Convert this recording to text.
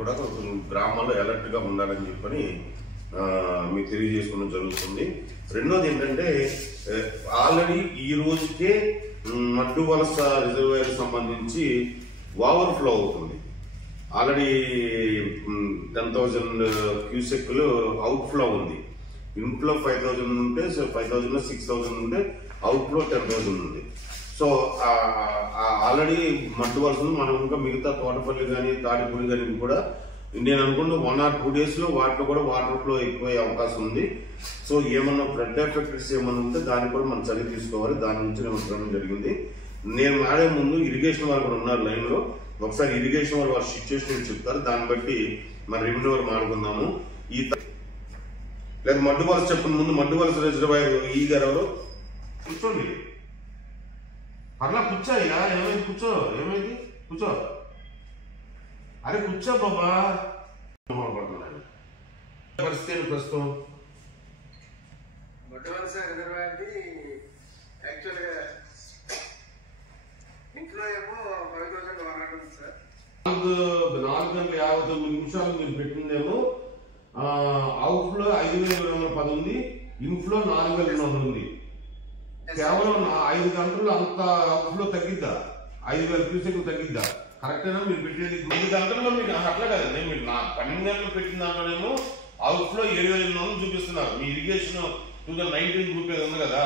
కూడా గ్రామాల్లో అలర్ట్ గా ఉండాలని చెప్పని మీకు తెలియజేసుకోవడం జరుగుతుంది. రెండోది ఏంటంటే ఆల్రెడీ ఈ రోజుకే మడ్డు వలస రిజర్వాయర్ సంబంధించి ఓవర్ ఫ్లో అవుతుంది. ఆల్రెడీ 10,000 క్యూసెక్లు అవుట్ ఫ్లో ఉంది. ఇన్ఫ్లో 5,000 ఉంటే 5,000 6,000 ఉంటే అవుట్ ఫ్లో 10,000 ఉంది. సో ఆల్రెడీ మడ్డు వలస మనం ఇంకా మిగతా తోటపల్లి కానీ తాడిపూడి కానీ కూడా నేను అనుకుంటూ 1 or 2 days లో వాటిలో కూడా వాటర్ ఫ్లో ఎక్కువయ్యే అవకాశం ఉంది. సో ఏమన్నా ఫ్లడ్ ఎఫెక్ట్స్ ఏమన్నా ఉంటే దాన్ని కూడా మనం చర్య తీసుకోవాలి. దాని నుంచి నేను ఉండడం జరిగింది. నేను ఆడే ముందు ఇరిగేషన్ వాళ్ళు కూడా ఉన్నారు లైన్ లో. ఒకసారి ఇరిగేషన్ వాళ్ళు సిచ్యువేషన్ చెప్తారు. దాన్ని బట్టి మన రెవెన్యూ వారు మాట్లాడుకుందాము. లేదా మడ్డు వలస చెప్పిన ముందు మడ్డు వలస రిజర్వాయర్ ఈ గారు ఎవరు కూర్చోండి. అట్లా కూర్చోయ్యా. ఏమైంది? కూర్చో. ఏమైంది? కూర్చో. అరే కూర్చో బాబా. పరిస్థితి ప్రస్తుతం మడ్డు వలస రిజర్వాయర్ది యాక్చువల్గా ఇంట్లో ఏమో 5,100 ఉంది సార్. 4:59 మీరు పెట్టిందేమో అవుట్ ఫ్లో 5,210 ఉంది. ఇన్ఫ్లో 4,200 ఉంది. కేవలం 5 గంటలు అంత అవుట్ ఫ్లో తగ్గిద్దా? 5,000 క్యూసెక్లు తగ్గిద్దా? కరెక్టేనా మీరు పెట్టేది? 2 గంటల్లో మీకు అట్లా కదండి. మీరు 12 గంటలు పెట్టిన దాంట్లోనేమో అవుట్ ఫ్లో 7,800 చూపిస్తున్నారు. మీ ఇరిగేషన్ 2019 చూపేది ఉంది కదా.